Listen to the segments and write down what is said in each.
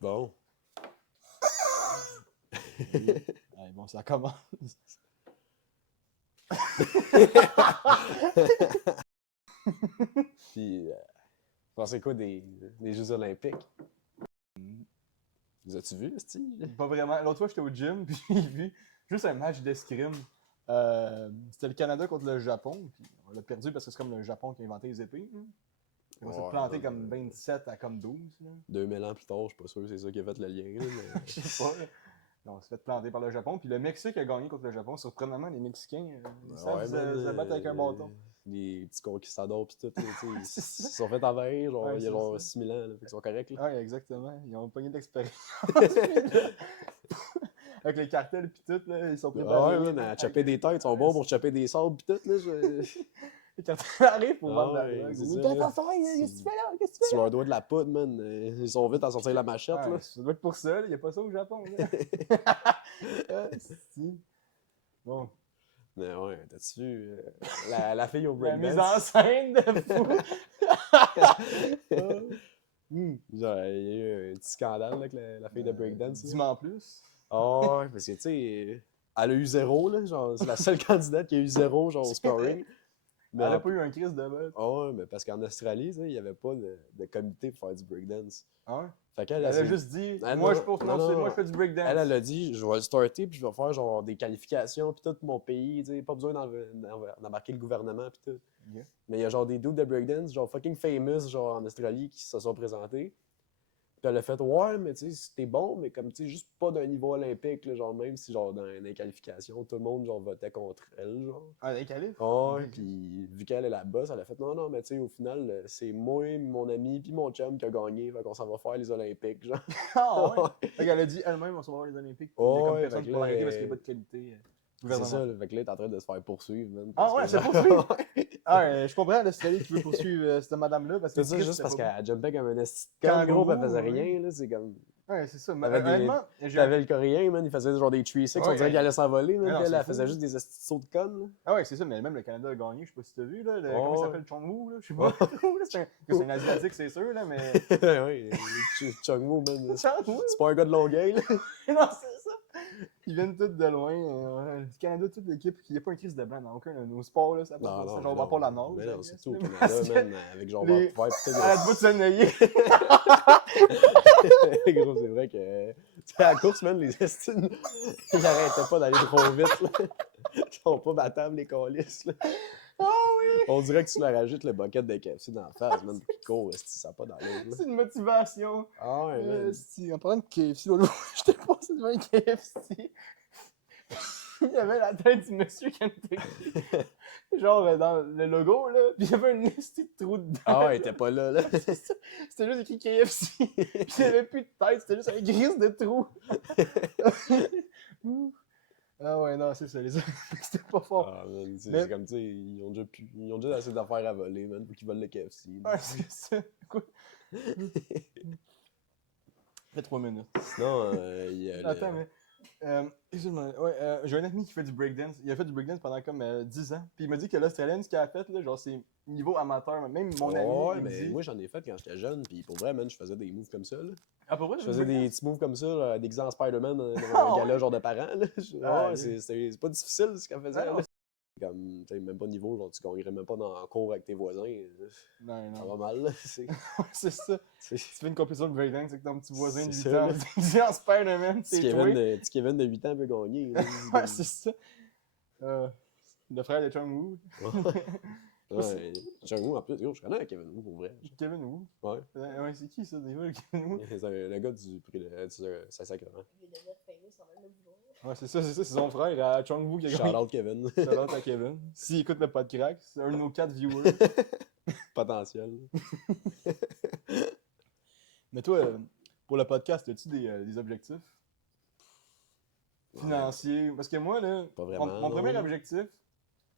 Bon. Ouais, bon, ça commence. Puis, vous pensez quoi des Jeux olympiques? Les as-tu vus, Steve? Pas vraiment. L'autre fois, j'étais au gym, puis j'ai vu juste un match d'escrime. C'était le Canada contre le Japon, puis on l'a perdu parce que c'est comme le Japon qui a inventé les épées. Hein. On s'est planté comme 27 à comme 12. Là. 2000 ans plus tard, je suis pas sûr que c'est ça qui a fait le lien. Là, mais... Je sais pas. Là. On s'est fait planter par le Japon, puis le Mexique a gagné contre le Japon. Surprenamment, les Mexicains, ils savent se battre avec un bâton. Les petits conquistadors pis tout, là, ils C'est se ça. sont fait envahir, genre, Ouais, il y a c'est genre ça. 6000 ans, là, fait qu'ils sont corrects. Là. Ouais, exactement. Ils ont pogné de l'expérience. Avec les cartels pis tout, là, ils sont préparés. Ah ouais, man, à chopper des têtes, ils sont bons pour chopper des sables pis tout, là. Les cartels arrivent pour vendre Ah la ouais, drogue. c'est Qu'est-ce ça, que là. tu fais là? Qu'est-ce que tu fais là? Qu'est-ce que tu Tu fais là? leur dois de la poudre, man. Ils sont vite à sortir la machette, là. Ouais, ça doit être pour ça, il n'y a pas ça au Japon. Là. Si. Bon. Mais ouais, t'as-tu vu la fille au La breakdance? mise en scène de fou. Genre, il y a eu un petit scandale là, avec la fille de breakdance. Dis-moi en plus. Ah ouais, parce que tu sais, elle a eu 0, là. Genre, c'est la seule candidate qui a eu 0, genre, au scoring. Mais Elle a pas eu un crise de buzz. Ah ouais, mais parce qu'en Australie, il n'y avait pas de comité pour faire du breakdance. Ah ouais? Fait qu'elle Elle a juste dit, moi je pense moi je fais du breakdance. Elle a dit, je vais le starter puis je vais faire genre des qualifications puis tout mon pays, tu sais, pas besoin d'embarquer le gouvernement puis tout. Yeah. Mais il y a genre des dudes de breakdance, genre fucking famous, genre en Australie, qui se sont présentés. Puis elle a fait, ouais, mais tu sais, c'était bon, mais comme tu sais, juste pas d'un niveau olympique, là, genre même si genre dans les qualifications, tout le monde genre votait contre elle, genre. Ah, les qualifs? Oh, ouais, puis vu qu'elle est la boss, elle a fait non, mais tu sais, au final, c'est moi, mon ami, puis mon chum qui a gagné, fait qu'on s'en va faire les Olympiques, genre. Ah ouais? Fait qu'elle a dit elle-même, on s'en va voir les Olympiques. Il y a comme Ouais, personne fait pour que là, l'arrêter parce qu'il n'y a pas de qualité. C'est ça, fait que là, t'es en train de se faire poursuivre, man. Ah ouais, que, c'est genre, poursuivre? ouais. Ah, je comprends l'Australie qui veut poursuivre cette madame-là parce que C'est ça, juste parce qu'elle jumpait comme un esti de Kangourou, gros, elle faisait ouais. rien, là, c'est comme... Ouais, c'est ça. Mais Honnêtement, t'avais le Coréen, man, il faisait genre des 3-6, on dirait qu'il allait s'envoler, man, puis elle faisait juste des esti de sauts de conne, là. Ah ouais, c'est ça, mais même le Canada a gagné, je sais pas si t'as vu, là, comment il s'appelle, Chongwu, là, je sais pas trop, là, c'est un Asiatique, c'est sûr, là, mais... Ouais, Chongwu, man, c'est pas un gars de Longueuil, là. Non, c'est ça. Ils viennent tous de loin. Le Canada, toute l'équipe, il n'y a pas une crise de blanc dans aucun de nos sports, là, ça Non, c'est genre, pas la nage. Mais non, c'est tout au Canada, man, avec genre les... Vancouver, pis à la bout de Senneuil. Gros, c'est vrai que... à la course, man, les estines, ils arrêtaient pas d'aller trop vite, là. Ils sont pas battables, les colisses, là. Ah oui! On dirait que tu leur ajoutes le bucket de KFC dans la face, man, pour qu'ils courent, ça n'a pas d'allure, là. C'est une motivation. Ah ouais, man. En parlant de KFC, l'autre fois, j'étais passé devant un KFC. Il y avait la tête du monsieur Kentucky. Genre dans le logo, là. Puis il y avait un esti de trou dedans. Ah ouais, il était pas là, là. C'était juste écrit KFC. Puis il n'y avait plus de tête, c'était juste un grise de trou. Ah ouais, non, c'est ça, les autres, c'était pas fort. Ah, man, c'est comme, tu sais, ils ont déjà assez d'affaires à voler, man, pour qu'ils volent le KFC. Ouais, c'est ça. Quoi? Ça fait 3 minutes. Sinon, il y a Attends, mais... excuse-moi, ouais, j'ai un ami qui fait du breakdance. Il a fait du breakdance pendant comme 10 ans. Puis il m'a dit que l'Australienne, ce qu'elle a fait, là, genre, c'est niveau amateur. Même mon ami. Ouais, il me mais dit... moi, j'en ai fait quand j'étais jeune, puis pour vrai, man, je faisais des moves comme ça, là. Ah, pour vrai? Je faisais des petits moves comme ça, là, déguisé en Spider-Man dans un gala genre de parents, là. Ouais, c'est pas difficile, ce qu'elle faisait, là. Comme, tu sais, même pas de niveau, genre, tu gagnerais même pas en cours avec tes voisins. Non, Ça va mal, là. C'est ça. Tu fais une compétition de breakdance avec ton petit voisin de 8 ça, ans. Tu en Spider-Man, Petit c'est Kevin de 8 ans peut gagner. Ouais, c'est ça. Le frère de Chung Woo. Ouais, Jung-Woo, en plus, yo, je connais Kevin Wu, pour vrai. Kevin Woo? Ouais. Ouais, c'est qui ça, déjà, le Kevin Woo? C'est le gars du prix de Saint-Sacrement. Il veut devenir famous en même temps. Ouais, c'est ça, c'est son frère, à Chung Woo qui a gagné. Shout-out Kevin. Shout-out à Kevin. S'il écoute le podcast, c'est un de nos 4 viewers. Potentiel. Mais toi, pour le podcast, as-tu des objectifs financiers? Parce que moi, là, Pas vraiment, mon premier non. objectif,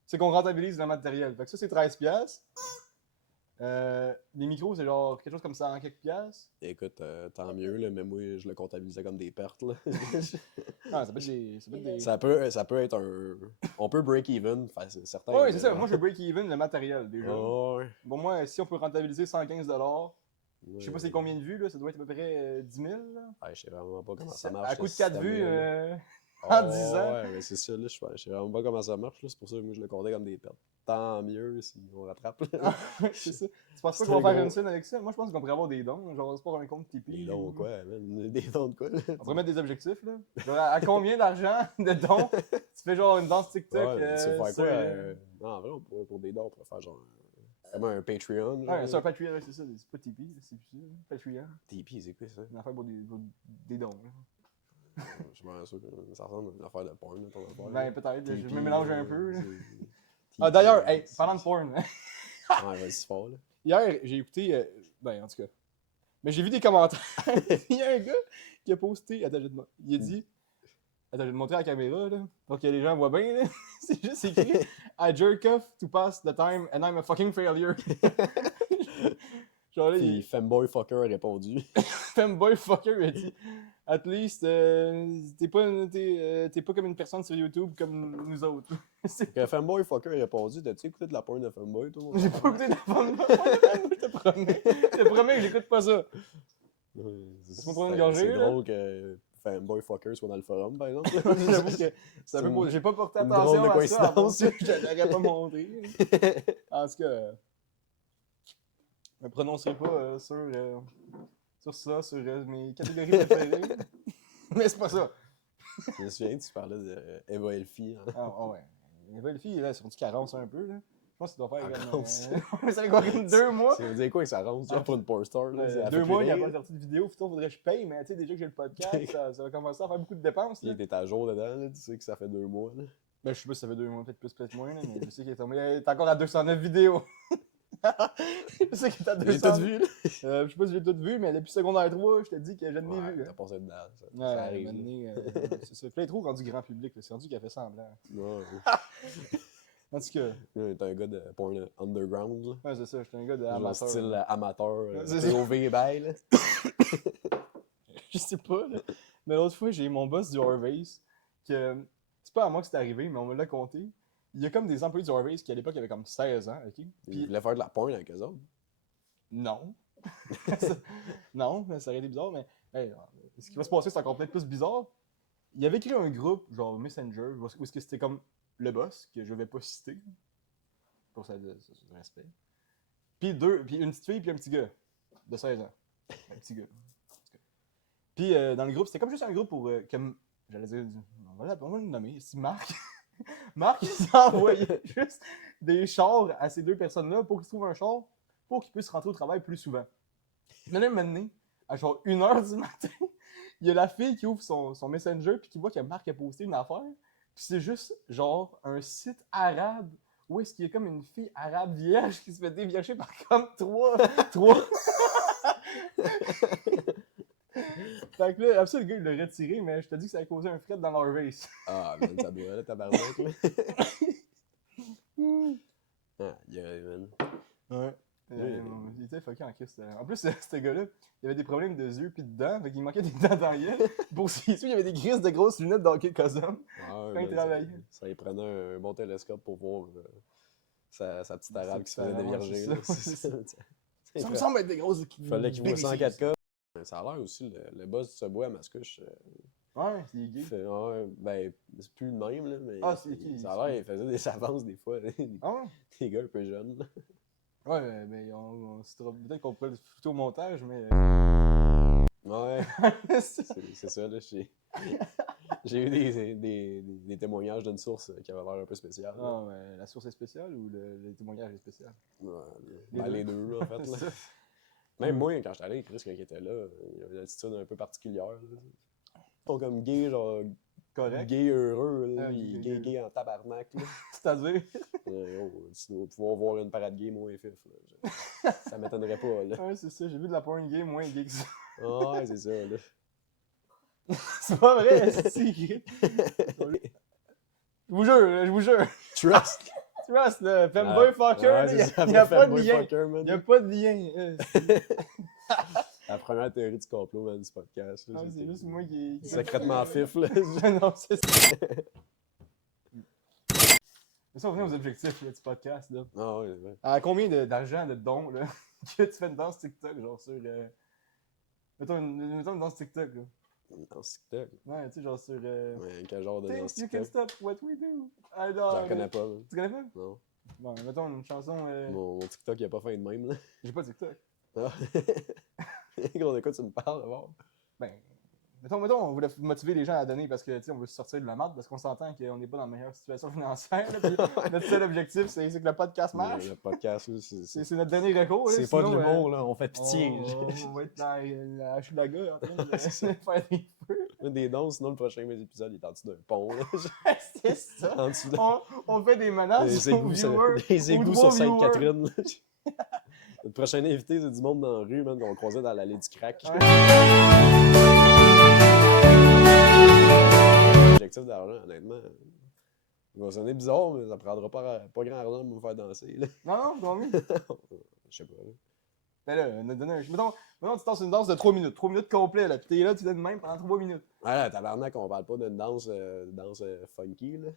c'est qu'on rentabilise le matériel. Fait que ça, c'est 13$. Les micros, c'est genre quelque chose comme ça en quelques piastres. Écoute, tant mieux, là, mais moi, je le comptabilisais comme des pertes. Là. Ah, ça peut être des... Ça peut être un... On peut break-even, c'est certain. Oui, c'est ça. Moi, je break-even le matériel, déjà. Oh, ouais. Bon, moi, si on peut rentabiliser 115$, Je sais pas c'est combien de vues, là, ça doit être à peu près 10 000. Là. Ouais, je sais vraiment pas comment ça marche. À coup de ce 4 vues système-là, là. en 10 ans. Ouais, mais c'est ça, là, je sais vraiment pas comment ça marche, là. C'est pour ça que moi, je le comptais comme des pertes. Tant mieux si on rattrape, là. C'est ça. Tu penses pas C'est qu'on va un faire gros- une scène avec ça? Moi, je pense qu'on pourrait avoir des dons. Genre, c'est pas un compte Tipeee. Des dons, ou- quoi, man? Des dons de quoi, là? On pourrait mettre des objectifs, là. Genre, à combien d'argent de dons tu fais genre une danse TikTok? Ouais, mais tu veux faire sur, quoi? Non, en vrai, pour des dons, on pourrait faire genre vraiment un Patreon. Ouais, genre. sur un Patreon, c'est ça. C'est pas Tipeee, c'est plus ça. Patreon. Tipeee, c'est quoi ça? Une affaire pour des dons. Là. Je suis vraiment sûr que ça ressemble à une affaire de porn, là, ton affaire. Ben, peut-être. Je Tipeee, me mélange un peu. Là. c'est- Ah, Tipeee, d'ailleurs, hey, c'est- parlant de porn. Ouais, vas-y, fort, là. Hier, j'ai écouté. Ben, en tout cas. Mais j'ai vu des commentaires. Il y a un gars qui a posté. Attends, il a dit. Attends, je vais te montrer à la caméra, là. Pour que les gens voient bien, là. C'est juste écrit I jerk off to pass the time and I'm a fucking failure. Genre là, Puis Femboy Fucker a répondu. Femboy fucker, il a dit At least, t'es pas comme une personne sur YouTube comme nous autres. C'est- Que Femboy Fucker a répondu, t'as-tu écouté de la porn de Femboy, toi? J'ai pas écouté de femme. Je te promets. Je te promets que j'écoute pas ça. C'est pas prendre une gorgée, là? drôle que Fanboy Fucker soit dans le forum, par exemple. J'avoue que c'est un peu beau. J'ai pas porté une attention drôle de à ça. coïncidence. Je l'aurais pas montré. En tout cas, je me prononcerai pas sur ça, sur mes catégories préférées. Mais c'est pas ça. Je me souviens, tu parlais de Eva Elfie. Hein. Ah ouais. Les belles filles, là, sont du carence un peu. Là. Je pense que ça doit faire Ah, comme. carence. Ça fait quoi, comme 2 mois? Ça veut dire quoi que ça rentre genre, pour une porn star? Là? Ça fait 2 mois, il n'y a rire. pas sorti de vidéo. Plutôt, faudrait que je paye, mais tu sais, déjà que j'ai le podcast, ça va commencer à faire beaucoup de dépenses. Il Là. était à jour dedans, là, tu sais que ça fait 2 mois. Là. Ben, je sais pas si ça fait 2 mois, peut-être plus, peut-être moins, là, mais je sais qu'il est tombé. Il est encore à 209 vidéos. Je sais qu'il est à J'ai 200. tout vu, là. Je sais pas si j'ai tout vu, mais depuis secondaire 3, je te dis que je l'ai Ouais, vu. t'as passé dedans. Ça, Ouais, ça arrive. un moment là. donné, c'est ça. Puis là, il est trop rendu grand public, là. C'est rendu qu'il a fait semblant. Ouais, En tout cas, ouais. T'es un gars de porn underground, là. ouais, c'est ça, j'étais un gars de Genre amateur. style amateur, C'est ça. POV bail, là. Je sais pas, là. Mais l'autre fois, j'ai mon boss du Harvey's, que c'est pas à moi que c'est arrivé, mais on me l'a conté. Il y a comme des employés du Harvey's qui, à l'époque, avaient comme 16 ans, ok? Il Puis, voulait faire de la porn avec eux autres. non. Non, ça aurait été bizarre, mais hey, ce qui va se passer, c'est encore peut-être plus bizarre. Il avait créé un groupe, genre Messenger, où est-ce que c'était comme le boss, que je vais pas citer, pour ça, du respect. Puis une petite fille, puis un petit gars, de 16 ans. Un petit gars. Puis dans le groupe, c'était comme juste un groupe pour, comme, j'allais dire, on va le nommer, c'est Marc. Marc, il s'envoyait juste des chars à ces deux personnes-là pour qu'ils se trouvent un char, pour qu'ils puissent rentrer au travail plus souvent. Mais là, maintenant, à genre 1h du matin, il y a la fille qui ouvre son Messenger puis qui voit que Marc a posté une affaire. Puis c'est juste genre un site arabe où est-ce qu'il y a comme une fille arabe vierge qui se fait dévierger par comme trois. Fait que là, après ça, le gars, il l'a retiré, mais je te dis que ça a causé un fret dans leur race. Ah, man, ça doit être tabarnak, là. Ah, yeah, man. Ouais. Il était fucké en Christ. En plus, ce gars-là, il avait des problèmes de yeux puis de dents, fait qu'il manquait des dents dans la gueule. Pour ses yeux, il y avait des grises de grosses lunettes d'Hockey Cosum. Ah, Quand il man, travaillait. ça y prenait un bon télescope pour voir sa petite arabe qui se Sa faisait petite dévierger. arabe, là. c'est ça. C'est Ça me semble être des grosses. Il fallait qu'il voit ça en 4K. Ça a l'air aussi, le boss du Subway à Mascouche. Ouais, c'est gay. Ouais, ben, c'est plus le même, là, mais Ah, c'est qui? ça a l'air, il faisait des avances des fois, Ah ouais? des gars un peu jeunes. là. Ouais, mais peut-être qu'on pourrait le foutre au montage, mais. Ouais, c'est ça, là. J'ai eu des témoignages d'une source qui avait l'air un peu spéciale. là. Ah, mais la source est spéciale ou le témoignage est spécial? Ouais, Les ben, deux. les deux, là, en fait. Là. Ça. Même moi, quand j'étais allé, Chris, quand il était là, il avait une attitude un peu particulière. Là. Pas comme gay, genre Correct. gay heureux, là. Ah, Il est gay, gay en tabarnak. Là. C'est-à-dire? Tu dois pouvoir voir une parade gay moins fif. Là. Ça m'étonnerait pas, là. Ouais, c'est ça, j'ai vu de la porn gay moins gay que ça. Ah, ouais, c'est ça, là. C'est pas vrai, c'est gay. Je vous jure, là, je vous jure. Trust! Trust, là, femboy fucker, Ouais, il c'est ça, n'y a pas de Fanboy lien. Fucker, man. Il n'y a pas de lien. La première théorie du complot, man, du podcast. Là, Non, c'est juste moi qui. Secrètement fif, là. Non, c'est ça. Mais ça, on revient aux objectifs là, du podcast. Là. Ah, ouais, ouais. À combien d'argent de dons là, que tu fais une danse TikTok, genre sur. Mettons une danse TikTok, là. Dans TikTok. Ouais, tu sais, genre sur. Ouais, quel genre de Think danse you can TikTok? stop what we do. Alors. J'en connais pas, là. Tu connais pas? Non. Bon, mettons une chanson. Mon TikTok, il a pas fait de même, là. J'ai pas TikTok. Ah. Gros, de quoi tu me parles, d'abord? Ben. Mettons, on voulait motiver les gens à donner parce que, tu sais, on veut sortir de la merde parce qu'on s'entend qu'on n'est pas dans la meilleure situation financière. Là, puis notre seul objectif, c'est que le podcast marche. Le podcast, là, C'est notre dernier recours. là, c'est pas de sinon, l'humour, là. On fait on, pitié. on va être dans la Hochelaga en train de faire des feux. Des danses, sinon le prochain épisode, il est en dessous d'un pont, là. C'est ça. En dessous de... On fait des menaces Des aux égouts, viewers. des égouts aux sur trois viewers. Sainte-Catherine, là. Notre prochain invité, c'est du monde dans la rue, man, qu'on croisait dans l'allée du crack. Ouais. L'objectif d'argent, honnêtement, il va sonner bizarre, mais ça prendra pas grand argent pour me faire danser, là. Non, combien? Je sais pas, là. Ben là, mettons, tu danses une danse de 3 minutes. 3 minutes complet, là. Puis t'es là, tu donnes même pendant 3 minutes. Ah là, tabarnak, on parle pas d'une danse, funky, là.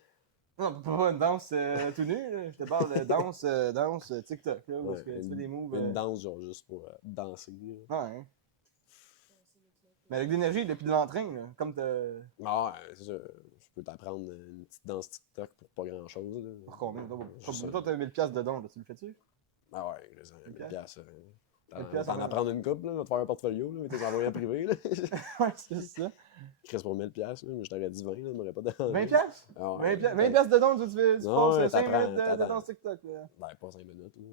Non, pas une danse tout nu, là. Je te parle de danse TikTok, là. Parce que tu fais des moves. Une danse, genre, juste pour danser, là. Ouais. Hein. Mais avec de l'énergie, depuis de l'entrain, là. Comme t'as. Ah, ouais, c'est ça. Je peux t'apprendre une petite danse TikTok pour pas grand-chose, là. Pour combien? Juste, Toi, t'as 1000$ dedans, là. Tu le fais-tu? Ah ouais, je sais, 1000 piastres. 1000 piastres, T'en ouais. apprendre une couple, là, va te faire un portfolio, là, mais t'es envoyé en privé, là. Ouais, c'est ça. Chris pour 1000 piastres, là, mais je t'aurais dit 20, là, m'aurait pas dérangé. 20$? Ah ouais, 20$ dedans, tu fais. Tu Non, ouais, passes 5 t'apprends, minutes de t'attends. danse TikTok, là. Ben, pas 5 minutes, là.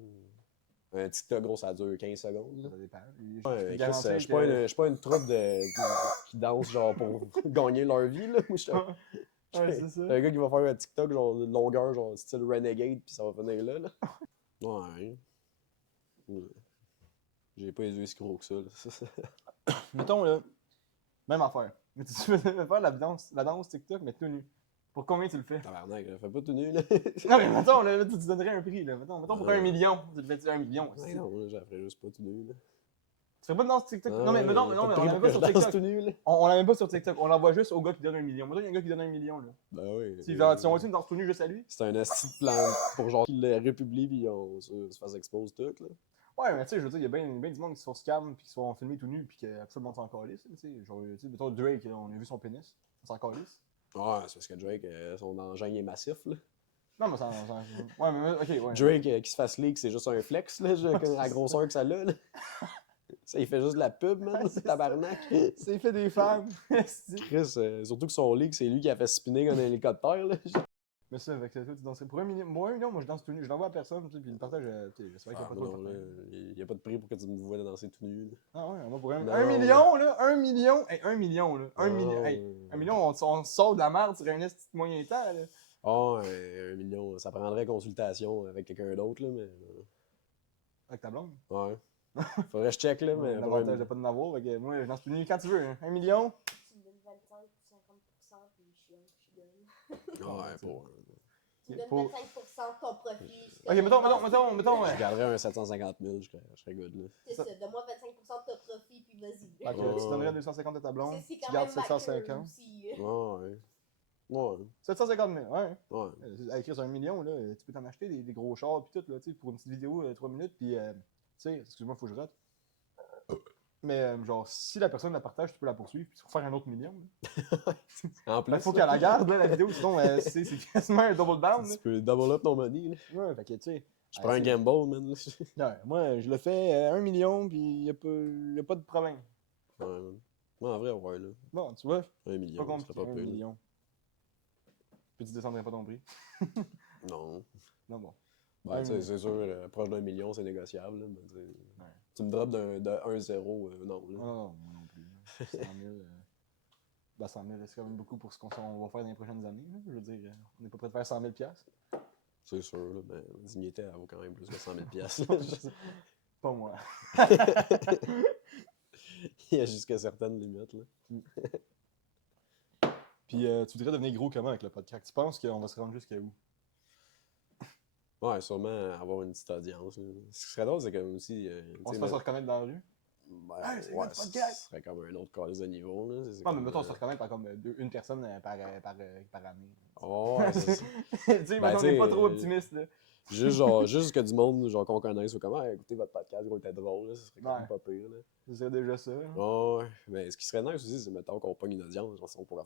Un TikTok, gros, ça dure 15 secondes, là. Ça dépend. Ouais, Chris, garantir je suis pas une troupe qui danse, genre, pour gagner leur vie, là. Moi, je suis Ouais, c'est ça. un gars qui va faire un TikTok, genre, de longueur, genre, style Renegade, pis ça va finir là, là. Ouais. Ouais. J'ai pas les yeux si gros que ça, là. Mettons, là, même affaire. Mais tu veux faire la danse TikTok, mais tout nu. Pour combien tu le fais? Tabarnak, là, fais pas tout nu, là. Non, mais mettons, là, tu donnerais un prix, là. Mettons pour Ouais. 1 million. Tu le fais 1 million. Ouais, non, là, j'en ferais juste pas tout nu, là. Tu fais pas de danse TikTok? Non, mais mettons, on pas de l'a prix même pour pas que sur je danse TikTok. tout nu, là. On l'a même pas sur TikTok. On l'envoie juste au gars qui donne 1 million. Mettons, il y a un gars qui donne 1 million, là. Ben oui. Si on voit une danse tout nu juste à lui? C'est un asti de plan pour genre qu'il le republie pis on se fasse expose tout, là. Ouais, mais tu sais, je veux dire, il y a bien du monde qui se font scam puis qui se font filmer tout nu puis que absolument on s'en calisse, tu sais. Genre, tu sais, mettons Drake, là, on a vu son pénis, on s'en calisse. Ouais, c'est parce que Drake, son engin est massif, là. Non, mais ouais, mais ok, ouais. Drake qui se fasse leak, c'est juste un flex, là, la grosseur que ça a, là. Ça, il fait juste de la pub, man, Ouais, c'est tabarnak. C'est fait des femmes. Chris, surtout que son leak, c'est lui qui a fait spinner comme un hélicoptère, là. Mais ça, avec toi, tu danserais pour 1 million. Moi, 1 million, moi, je danse tout nu. Je l'envoie à personne, tu sais, puis le partage, tu sais, j'espère qu'il n'y a Ah, pas moi trop non, de là, partage. il n'y a pas de prix pour que tu me vois danser tout nu, là. Ah ouais, moi, pour 1 Non. million, là, 1 million, hey, 1 million, là, 1 Ah, million, hey, 1 million, on se sort de la merde sur un petit moyen temps, là. Ah, 1 million, ça prendrait consultation avec quelqu'un d'autre, là, mais... Avec ta blonde. Ouais. Faudrait que je check, là, mais... L'avantage de pas de avoir, fait que moi, je danse tout nu quand tu veux, hein. 1 million. Tu me donnes 25 ou 50%, puis je donne. Ouais, pour... Tu me donnes Pour- 25% de ton profit. Ok, mettons, Je garderais un 750 000, je serais good, là. C'est ça, donne-moi 25% de ton profit, puis vas-y. Ok, Ouais. tu donnerais 250 à ta blonde, C'est tu quand gardes même ma 750. queue aussi. Ouais. Ouais. 750 000, ouais. Ouais. Avec 1 million, là, tu peux t'en acheter des gros chars pis tout, là, tu sais, pour une petite vidéo 3 minutes, pis, tu sais, excuse-moi, faut que je rate. Mais, genre, si la personne la partage, tu peux la poursuivre, puis faire un autre million. En plus, Il faut qu'elle la garde, là, la vidéo, sinon, c'est quasiment un double down. tu peux double up ton money, là. Ouais, fait que, tu sais. Je prends un gamble, man, là. Ouais, moi, je le fais 1 million, pis y a pas de problème. Ouais, man. Moi, en vrai, ouais, là. Bon, tu vois, 1 million, pas ce compliqué, serait pas 1 peu, là. million. Puis tu descendrais pas ton prix. Non. Non, bon. Ben, Un tu sais, million. c'est sûr, proche d'1 million, c'est négociable, là, mais tu sais, Ouais. tu me drops de 1-0, non, là. Non, non, moi non plus. 100 000, ben 100 000, c'est quand même beaucoup pour ce qu'on va faire dans les prochaines années. Là. Je veux dire, on n'est pas prêt de faire 100 000 piastres. C'est sûr, là, ben, la dignité, elle vaut quand même plus que 100 000 piastres, là. Pas moi. Il y a jusqu'à certaines limites, là. Puis tu voudrais devenir gros comment avec le podcast? Tu penses qu'on va se rendre jusqu'à où? Ouais, sûrement avoir une petite audience, là. Ce qui serait drôle, c'est comme aussi... On tu se sais, fait se reconnaître dans la rue? ben, Hey, c'est ouais, notre ce podcast! serait comme un autre calice de niveau, là. C'est Non, mais comme, mettons, on se reconnaître par comme une personne par année. Oh, ouais, c'est ça. Tu sais, Ben, mettons, on tu n'est pas sais, trop optimiste, là. Juste que du monde genre qu'on connaisse ou comment écoutez votre podcast, gros, il était drôle, là, ça serait quand même Ouais. pas pire. Là. C'est déjà ça. Hein. Oh, ouais. Mais ce qui serait nice aussi, c'est mettons qu'on pogne une audience. Genre, on pourrait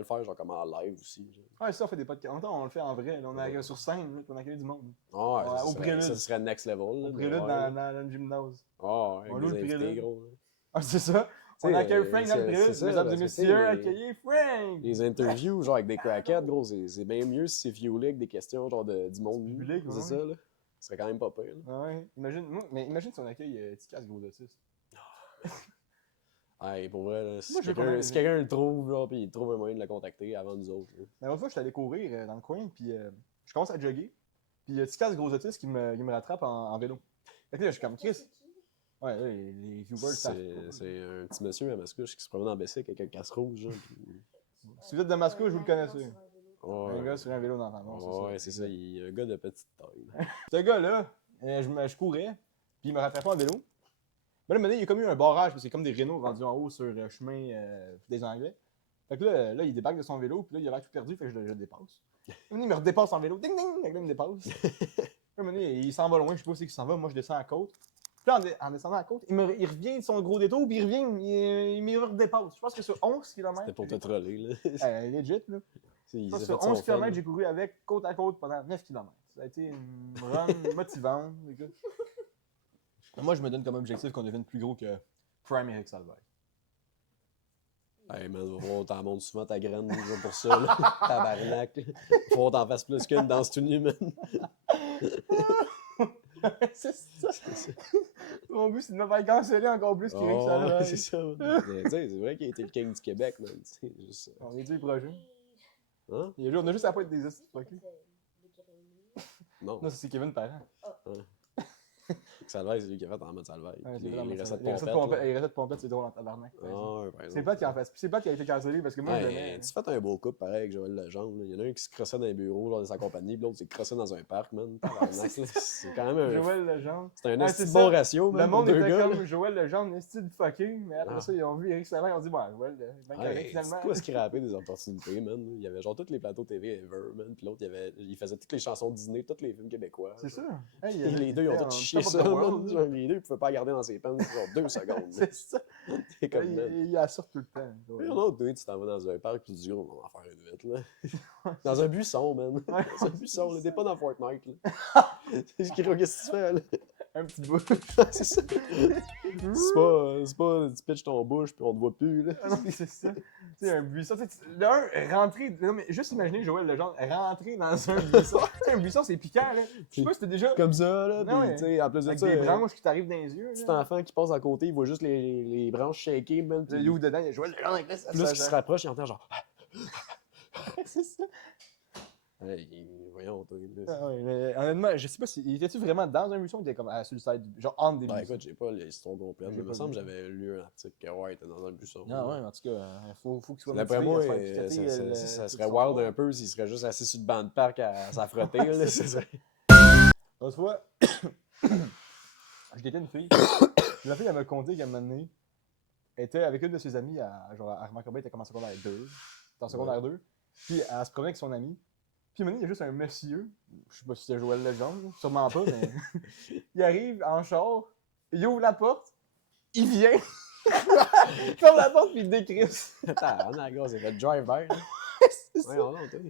le faire genre comme en live aussi. Genre. Ouais, ça, on fait des podcasts. En même temps, on le fait en vrai. Là, on arrive sur scène, là, puis on accueille du monde. Oh, ouais, Au prélude. ça serait next level. Là, Au prélude dans le gymnase. Oh, On avec loue des le invités, prélude. gros. Là. Ah, c'est ça. On T'sais, accueille Frank dans le c'est prélude. ça, Mesdames et parce que, messieurs, t'sais, accueillez Frank! Les interviews, genre avec des crackheads, gros, c'est bien mieux si c'est fuelé avec des questions genre du monde nu. Public, C'est ouais. ça, là. Ce serait quand même pas pire. Là. Ah ouais. Imagine si on accueille Ticas Gros Autisme. Ouais, pour vrai, là, si Moi, je veux quelqu'un qu'on aille- si quelqu'un le trouve, genre, puis il trouve un moyen de le contacter avant nous autres. Là. La dernière fois, j'étais allé courir dans le coin, puis je commence à jogger. Puis il y a Ticas Gros Autisme qui me rattrape en vélo. Fait que là, je suis comme Chris. Ouais, là, les viewers savent. C'est un petit monsieur à Mascouche qui se promène en bicycle avec un casse rouge. Genre, puis... Si vous êtes de Mascouche, vous le connaissez. Ouais, Un gars sur un vélo dans la main. ouais, c'est ça. Il est un gars de petite taille. Ce gars-là, je courais, puis il me rattrapait en vélo. Mais là, maintenant, il y a comme eu un barrage, parce que c'est comme des rénaux rendus en haut sur le chemin des Anglais. Fait que là, il débarque de son vélo, puis là, il a l'air tout perdu, fait que je le dépasse. Il me redépasse en vélo, ding ding, fait que là, il me dépasse. Là, maintenant, il s'en va loin, je sais pas où c'est qu'il s'en va, moi je descends à la côte. Puis là, en descendant à la côte, il revient de son gros détour, puis il revient, il me redépasse. Je pense que sur 11 km. C'était pour te troller, là. Legit, là. Il Je pense s'est que sur fait son 11 km, fun. j'ai couru avec côte à côte pendant 9 km. Ça a été une run motivante. Écoute. Moi, je me donne comme objectif qu'on devienne plus gros que Prime Eric Salvaire. Hey man, va falloir que t'en montes souvent ta graine déjà pour ça, là. Tabarnak. Là. Faut falloir t'en fasses plus qu'une dans ce nu, man. C'est ça. Mon but, c'est de me faire canceller encore plus qu'Eric Oh, Salvaire. c'est ça. Mais, tu sais, c'est vrai qu'il a été le king du Québec, man. Tu sais, juste... On est dit prochain. Hein? On a juste à pas être des hosties, ok? Non. Non, ça, c'est Kevin Parent. Salvaire, c'est lui qui a fait en mode Salvaire. Ouais, Puis c'est les recettes Les pompettes. les recettes pompettes, c'est drôle en tabarnak. par exemple. Ah, ouais, par C'est exemple. pas qu'il en fasse. Puis c'est pas qu'il a été cancellé parce que moi, je Ouais, l'aimais. tu fais un beau couple pareil avec Joël Legendre. là. Il y en a un qui se crossait dans un bureau genre de sa compagnie, puis l'autre s'est crossé dans un parc, man. Tabarnak, là. C'est quand même un. Joël Legendre. C'est un Ah, esti c'est de ça. bon ratio, Le man. monde pour deux était gars, comme là. Joël Legendre, un style de fucking, mais après Ah. ça, ils ont vu Eric Salvaire, ils ont dit, bon, Joël, ben correct, Hey, finalement. c'est quoi scraper des opportunités, man? Il y avait genre tous les plateaux TV ever, man. Puis l'autre, il faisait toutes les chansons Disney, tous les films québécois. C'est genre. ça. Hey, Et les deux, ils ont tous chié ça, man. Genre, les deux, ils pouvaient pas garder dans ses pants genre 2 secondes. C'est ça. C'est comme, man. Il la sort tout le temps. Mais non, toi, tu t'en vas dans un parc, puis tu dis, on va en faire une vite, là. Dans un buisson, man. Dans un buisson, là. T'es pas dans Fortnite, là. Qu'est-ce que tu fais, là? Un petit bout. C'est ça. C'est pas, tu pitches ton bouche, puis on te voit plus, là. Ah non, mais c'est ça. Tu sais, un buisson. Rentrer. Non, mais juste imaginer Joël Legendre rentrer dans un buisson. Tu sais, un buisson, c'est piquant, là. Je sais pas si c'était déjà. Comme ça, là. Non, Puis, ouais. tu sais, en plus de Avec ça, des branches qui t'arrivent dans les yeux. petit Là. enfant qui passe à côté, il voit juste les branches shaker, man. Le you dedans, il y a Joël Legendre avec ça. Plus qu'il se rapproche, il entend genre. C'est ça. Hey, voyons, toi. Ah ouais, mais honnêtement, je sais pas si. Était-tu vraiment dans un buisson ou il était comme sur le side, genre entre des Ben buissons? écoute, j'ai pas l'histoire complète, mais J'ai il me pas semble que lu. j'avais lu un article que ouais, il était dans un buisson. Non, ouais, en tout cas, faut qu'il soit D'après motivé moi, à se faire piqueter, ça tout serait son wild corps. un peu s'il serait juste assis sur le banc de parc à s'affrotter. Là, ce serait... L'autre fois, je datais une fille. La fille, elle m'a conté qu'à un moment donné, elle était avec une de ses amies genre, à Remarquable, elle était comme en secondaire 2. En secondaire 2. Puis elle se promenait avec son ami. Puis à un moment donné, il y a juste un monsieur, je sais pas si c'était Joël Legendre, sûrement pas, mais il arrive en char, il ouvre la porte, il vient, il ferme la porte puis il décrisse. Attends, on a gros, c'est fait drive-by. Là. C'est ça. Ouais, non, toi.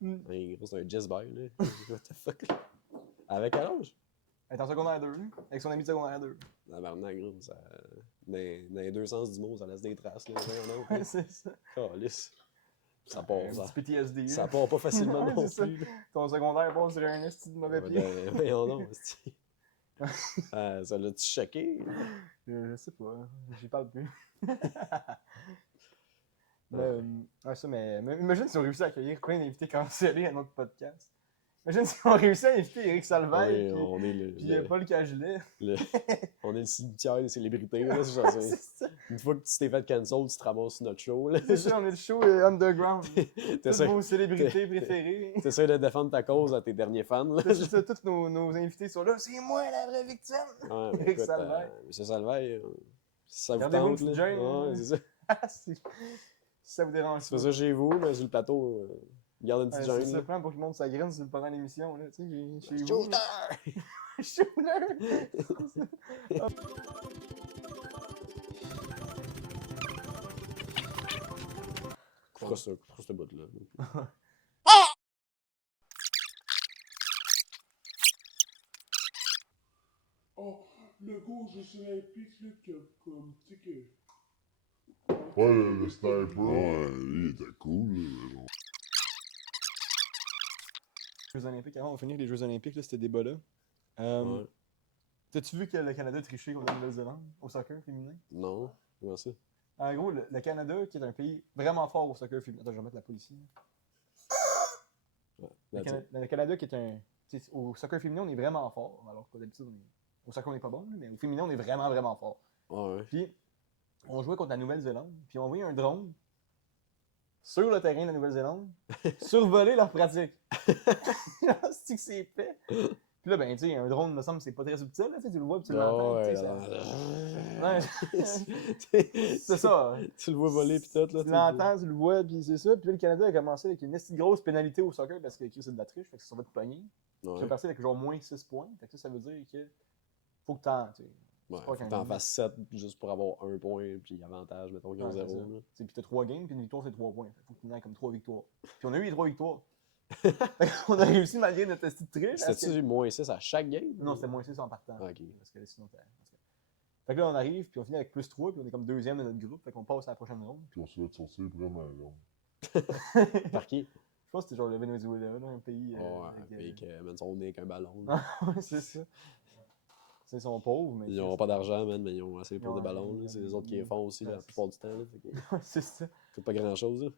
Mm. Ouais, gros, c'est un jazz-by, là. What the fuck, là? Avec quel âge? Elle est en secondaire 2, avec son ami de secondaire 2. Tabarnak, gros, ça... Dans les deux sens du mot, ça laisse des traces, là. Ouais, Ouais, non, c'est ça. Calice. Ça part, Un ça. petit PTSD. Ça là. part pas facilement Ouais, non c'est ça. plus. là. Ton secondaire passe sur un esti de mauvais pied. Voyons non, esti. Ça l'a-tu choqué? Je sais pas, j'y parle plus. Ouais, ça, mais imagine si on réussit à accueillir plein d'invités cancellés à notre podcast. Imagine si on réussit à inviter Eric Salvaire Ouais, puis, on est puis Paul Cagelet. on est le cimetière des célébrités. Là, c'est genre, C'est ça. une fois que tu t'es fait cancel, tu te ramasses sur notre show. Là. C'est ça, on est le show underground. Toutes T'essaies vos célébrités préférées. t'essaies de défendre ta cause à tes derniers fans. Là. C'est ça, tous nos invités sont là. C'est moi la vraie victime. Ouais, Eric écoute, Salvaire. Monsieur Salvaire, si ça vous Gardez-vous une tente. petite Là, gêne, ouais, là. c'est ça. Si ça vous dérange Tu fais ça chez vous, mais sur le plateau, Il garde une petite C'est gêne. ça, là. prends pour qu'il monte sa graine sur le pendant l'émission, là. Tu sais, chez vous. Shooter! Shooter! Coupera ce bout-là. Oh, le gros Jeux olympiques, là, comme, tu sais que... Ouais, le sniper. Ouais, lui, il était cool, là. Les Jeux Olympiques, avant on va finir les Jeux Olympiques, là, ce débat-là. Ouais. T'as-tu vu que le Canada a triché contre la Nouvelle-Zélande au soccer féminin? Non, comment ça? En gros, le Canada, qui est un pays vraiment fort au soccer féminin. Attends, je vais mettre la police ici. Ouais, Le, that's it. Le Canada, qui est un. Au soccer féminin, on est vraiment fort. Alors que d'habitude, au soccer, on n'est pas bon, là, mais au féminin, on est vraiment, vraiment fort. Ouais. Puis, on jouait contre la Nouvelle-Zélande, puis on envoyé un drone sur le terrain de la Nouvelle-Zélande, survoler leur pratique. C'est que c'est fait. Puis là, ben, tu sais, un drone, me semble, c'est pas très subtil, là, tu le vois, puis tu l'entends. Ouais, tu sais, là, ouais. C'est ça. Tu le vois voler pis tout, là. Tu l'entends, tu le vois, puis c'est ça. Puis là, le Canada a commencé avec une esti de grosse pénalité au soccer parce que c'est de la triche, fait que ça va te pogner. Ouais. Tu vas passer avec genre moins 6 points. Fait que ça veut dire que faut que t'en. Tu sais, Ouais, pas faut que qu'un t'en but. fasses 7 juste pour avoir 1 point, puis avantage, mettons qu'ils ont Ouais, c'est 0. ça. là. Tu sais, puis t'as 3 games, puis une victoire, c'est 3 points. Fait que faut que tu aies comme 3 victoires. Puis on a eu les 3 victoires. Fait qu'on a réussi malgré notre esti de triche. parce que- C'était-tu moins 6 à chaque game? Non, c'était moins 6 en partant. Ah, ok. Parce que là, sinon, t'as. Fait que là, on arrive, puis on finit avec plus 3, puis on est comme deuxième de notre groupe. Fait qu'on passe à la prochaine ronde. Puis on se fait sortir vraiment long. Par qui? Je pense que c'était genre le Venezuela, là, un pays. Ouais, avec, puis qui mène son nez avec un ballon. là. Ouais, c'est ça. Ils sont pauvres, mais. Ils n'auront pas d'argent, man, mais ils ont assez pour Ouais, des ballons. là. ouais, C'est les autres qui les font aussi ouais, la c'est plupart du temps. Là, fait que c'est ça. fait pas grand-chose. là.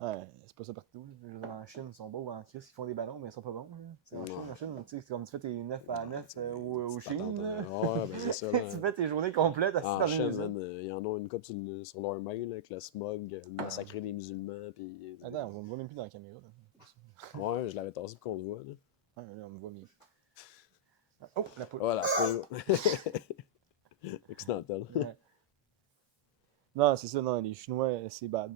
Ouais, c'est pas ça partout. Je veux dire, en Chine, ils sont beaux en Christ, ils font des ballons, mais ils sont pas bons. Là. Tu sais, Ouais. En Chine, tu sais, c'est comme tu fais tes 9 à 9 au Petite Chine. patente, Là. Ouais, ben c'est ça. là. Tu fais tes journées complètes assis En dans une Chine, usine. man, il y en a une couple sur leur mail, là, avec le smog, massacrer des musulmans. Puis, Attends, on me voit même plus dans la caméra. Là. Ouais, je l'avais tassé pour qu'on le voit. Là. Ouais, là, on me voit mieux. Oh, la poule. Voilà, accidentel. Ouais. Non, c'est ça, non, les Chinois, c'est bad.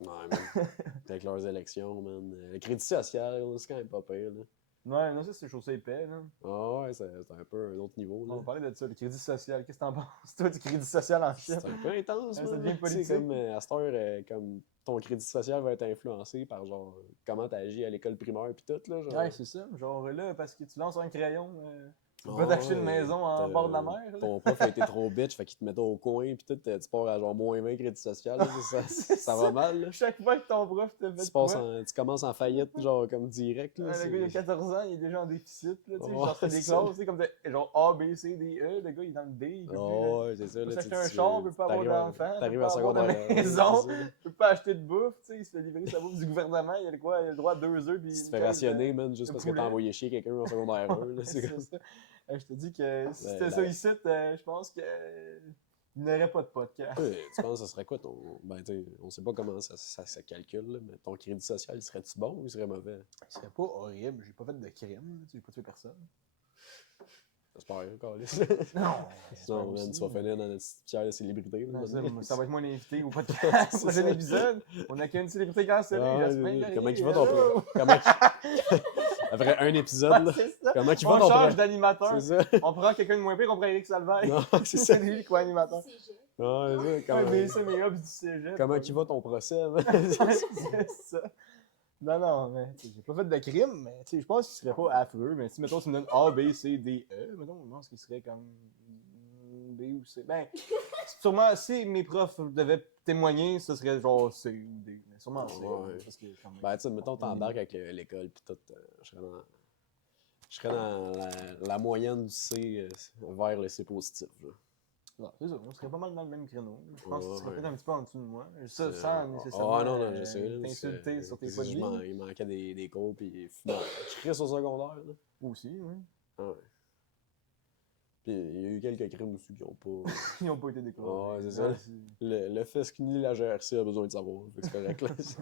Ouais, man. Avec leurs élections, man. Le crédit social, c'est quand même pas pire. Là. Ouais, non, ça, c'est chose épais, là. Ah ouais, c'est un peu un autre niveau. On va Là. parler de ça, le crédit social. Qu'est-ce que t'en penses, toi, du crédit social en Chine? C'est un peu intense, Ouais, man. ça devient Tu sais, politique. comme à cette heure, comme ton crédit social va être influencé par genre comment t'agis à l'école primaire pis tout, là. Genre. Ouais, c'est ça. Genre là, parce que tu lances un crayon, tu Ah vas t'acheter une ouais, maison en bord de la mer. Là. Ton prof a été trop bitch, fait qu'il te mettait au coin pis tout, tu pars à genre moins 20 crédit social. Là, ça va mal, là. Chaque fois que ton prof te fait Tu, quoi, tu commences en faillite, genre comme direct. Là, le gars, il a 14 ans, il est déjà en déficit. Là, tu sais, Ouais, genre, c'est des c'est ça. classes, tu sais, comme genre A, B, C, D, E. Le gars, il est dans le D. Il peut plus, Oh, ouais, c'est ça. peut Là, s'acheter un char, peut pas avoir d'enfant, T'arrives peut à pas avoir de secondaire. maison. c'est ça. il peut pas acheter de bouffe. Tu sais, il se fait livrer sa bouffe du gouvernement. Il a, quoi, il a le droit à 2 œufs. Puis Tu te une fais caisse rationner, man, juste de parce que poulet. t'as envoyé chier quelqu'un en secondaire 1. Là, c'est C'est comme... ça. Je te dis que si Ben, c'était ça ici, je pense que il n'aurait pas de podcast. Ouais, tu penses que ce serait quoi ton. Ben, tu sais, on sait pas comment ça calcule, là, mais ton crédit social, il serait-tu bon ou il serait mauvais? Ce serait pas horrible. J'ai pas fait de crime. J'ai pas tué personne. J'espère, Carlis. Non. Non, man, tu vas finir dans notre petite pierre de célébrité. là, Non, maintenant. ça va être moi l'invité au podcast. C'est Prochain ça. épisode, on a qu'une célébrité cancellée. Ah, Jasmin comment Guerrier, il va ton hello! Comment Après un épisode, Ouais, là, c'est ça. comment il On va ton change d'animateur. C'est ça? On prend quelqu'un de moins pire, on prend Eric Salvaire. Non, c'est ça. C'est lui le co-animateur. Cégep. Non, c'est ça. Ouais, mais ça, mais hop, du cégep. Comment il va ton procès, man? C'est ça. Non, non, mais tu sais, j'ai pas fait de crime, mais tu sais, je pense qu'il serait pas affreux. Mais si, mettons, tu me donnes A, B, C, D, E, mettons, je pense qu'il serait comme B ou C. Ben, sûrement, si mes profs devaient témoigner, ce serait genre C ou D. Mais sûrement C. Ouais. Parce que, quand même, Ben, tu sais, mettons, t'embarques avec l'école, pis tout, je serais dans la moyenne du C vers le C positif. Là. non, c'est ça, on serait pas mal dans le même créneau. Je pense que tu serais Ouais. peut-être un petit peu en dessous de moi. Ça, C'est- sans nécessairement Ah non, non, je sais. là, t'insulter c'est- sur tes c'est poids de juste, vie. il manquait des cours, puis finalement, je crie au secondaire. Là. Aussi, oui. Ah ouais. Puis il y a eu quelques crimes aussi qui ont pas. Ils n'ont pas été déclarés. Ouais, c'est ça. Le fisc ni la GRC a besoin de savoir. Fait que c'est correct, là. De toute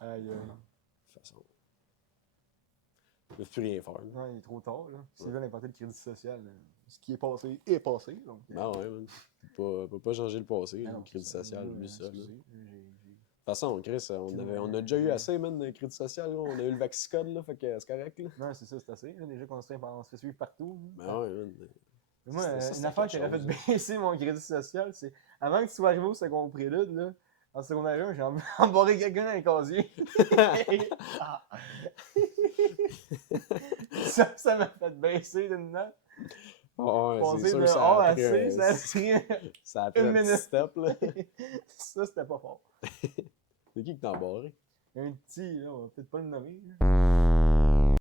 Aïe, aïe. façon. Je peux plus rien faire. Là. Non, il est trop tard, là. S'ils veulent inventer le crédit social, ce qui est passé est passé. Donc, Ah ouais, man. Peut pas changer le passé, ah le non, crédit ça, social, moi, lui, ça. Là. excusez, façon, Chris, on a déjà eu assez, man, de crédit social, là. On a eu le Vaxicode, là, fait que c'est correct, là. Non, c'est ça, c'est assez. Là, déjà qu'on se fait suivre partout. Ben ouais, man. Mais moi, Ça, une c'est affaire qui quelque aurait fait chose, baisser mon crédit social, c'est avant que tu sois arrivé au second prélude, là, en secondaire 1, j'ai embarré quelqu'un dans un casier. Ah. Ça m'a fait baisser d'une note. Ouais, c'est Passer sûr de que ça A a à pris, C, ça a pris ça a pris une un petit minute. step, là. Ça, c'était pas fort. C'est qui t'a embarré? Un petit, là, on va peut-être pas le nommer. Là.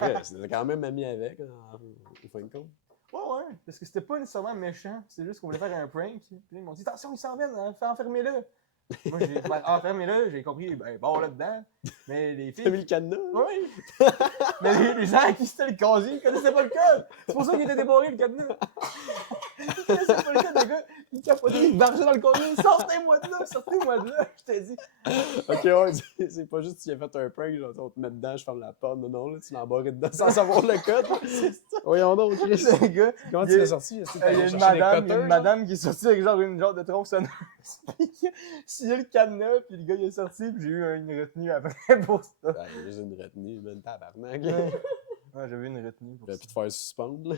Ouais, c'était quand même ami avec, au fin de compte. Ouais, parce que c'était pas nécessairement méchant, c'est juste qu'on voulait faire un prank. Puis là, ils m'ont dit attention, ils s'en viennent, enfermez-le. Moi, j'ai fait enfermez-le, j'ai compris, ben, bon là-dedans. Mais les T'as mis filles. le cadenas? Oui! Mais les gens à qui c'était le casier, ils connaissaient pas le code! C'est pour ça qu'il était débarré le cadenas! Ils connaissaient pas le code, les gars! Ils capotaient, ils marchaient dans le casier! Sortez-moi de là! Sortez-moi de là! Je t'ai dit! Ok, ouais, c'est pas juste que tu as fait un prank, genre, on te met dedans, je ferme la porte. Non, non, là, tu l'as embarré dedans sans savoir le code. C'est ça! Voyons donc, Chris. Le gars, Comment il tu y a- l'as sorti? Est-ce que t'as il y a allé une chercher des madame, il y a cutters, une madame qui est sortie avec genre une genre de tronçonneuse. Puis il y a le cadenas, puis le gars il est sorti, puis j'ai eu une retenue après pour ça. Ben, j'ai juste une retenue, man, tabarnak. Ouais, j'avais une retenue pour J'aurais ça. pu te faire suspendre, là.